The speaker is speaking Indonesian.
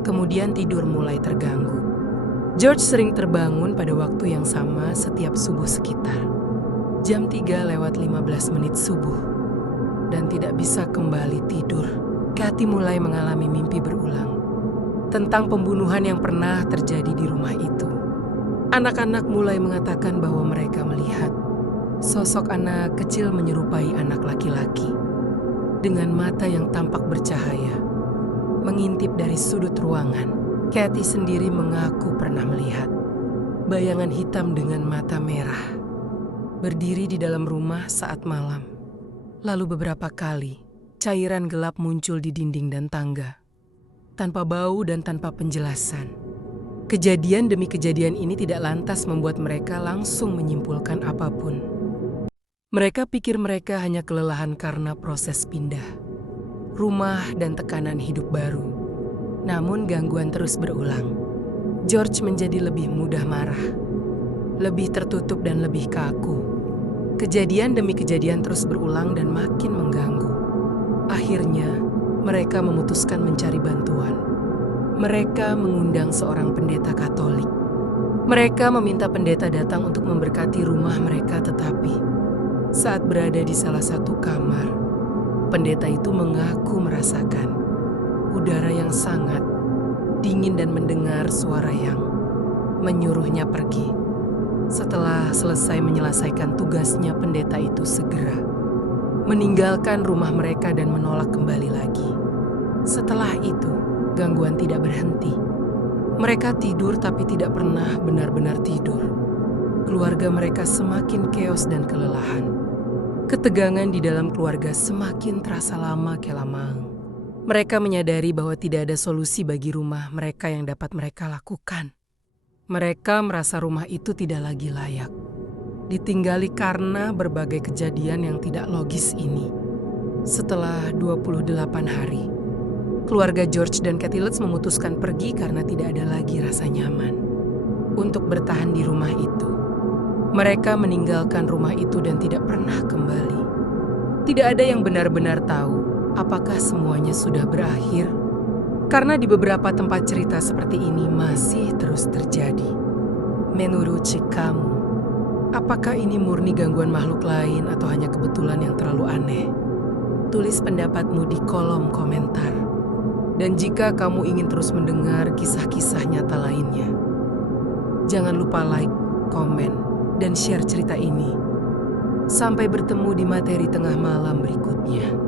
Kemudian tidur mulai terganggu. George sering terbangun pada waktu yang sama setiap subuh sekitar jam 3:15 subuh dan tidak bisa kembali tidur. Kathy mulai mengalami mimpi berulang tentang pembunuhan yang pernah terjadi di rumah itu. Anak-anak mulai mengatakan bahwa mereka melihat sosok anak kecil menyerupai anak laki-laki dengan mata yang tampak bercahaya mengintip dari sudut ruangan. Kathy sendiri mengaku pernah melihat bayangan hitam dengan mata merah berdiri di dalam rumah saat malam. Lalu beberapa kali cairan gelap muncul di dinding dan tangga tanpa bau dan tanpa penjelasan. Kejadian demi kejadian ini tidak lantas membuat mereka langsung menyimpulkan apapun. Mereka pikir mereka hanya kelelahan karena proses pindah rumah dan tekanan hidup baru. Namun gangguan terus berulang. George menjadi lebih mudah marah, lebih tertutup dan lebih kaku. Kejadian demi kejadian terus berulang dan makin mengganggu. Akhirnya, mereka memutuskan mencari bantuan. Mereka mengundang seorang pendeta Katolik. Mereka meminta pendeta datang untuk memberkati rumah mereka, tetapi saat berada di salah satu kamar, pendeta itu mengaku merasakan udara yang sangat dingin dan mendengar suara yang menyuruhnya pergi. Setelah selesai menyelesaikan tugasnya, pendeta itu segera meninggalkan rumah mereka dan menolak kembali lagi. Setelah itu, gangguan tidak berhenti. Mereka tidur tapi tidak pernah benar-benar tidur. Keluarga mereka semakin keos dan kelelahan. Ketegangan di dalam keluarga semakin terasa lama-kelamaan. Mereka menyadari bahwa tidak ada solusi bagi rumah mereka yang dapat mereka lakukan. Mereka merasa rumah itu tidak lagi layak ditinggali karena berbagai kejadian yang tidak logis ini. Setelah 28 hari, keluarga George dan Kathy Lutz memutuskan pergi karena tidak ada lagi rasa nyaman untuk bertahan di rumah itu. Mereka meninggalkan rumah itu dan tidak pernah kembali. Tidak ada yang benar-benar tahu apakah semuanya sudah berakhir, karena di beberapa tempat cerita seperti ini masih terus terjadi. Menurut kamu, apakah ini murni gangguan makhluk lain atau hanya kebetulan yang terlalu aneh? Tulis pendapatmu di kolom komentar. Dan jika kamu ingin terus mendengar kisah-kisah nyata lainnya, jangan lupa like, komen, dan share cerita ini. Sampai bertemu di materi tengah malam berikutnya.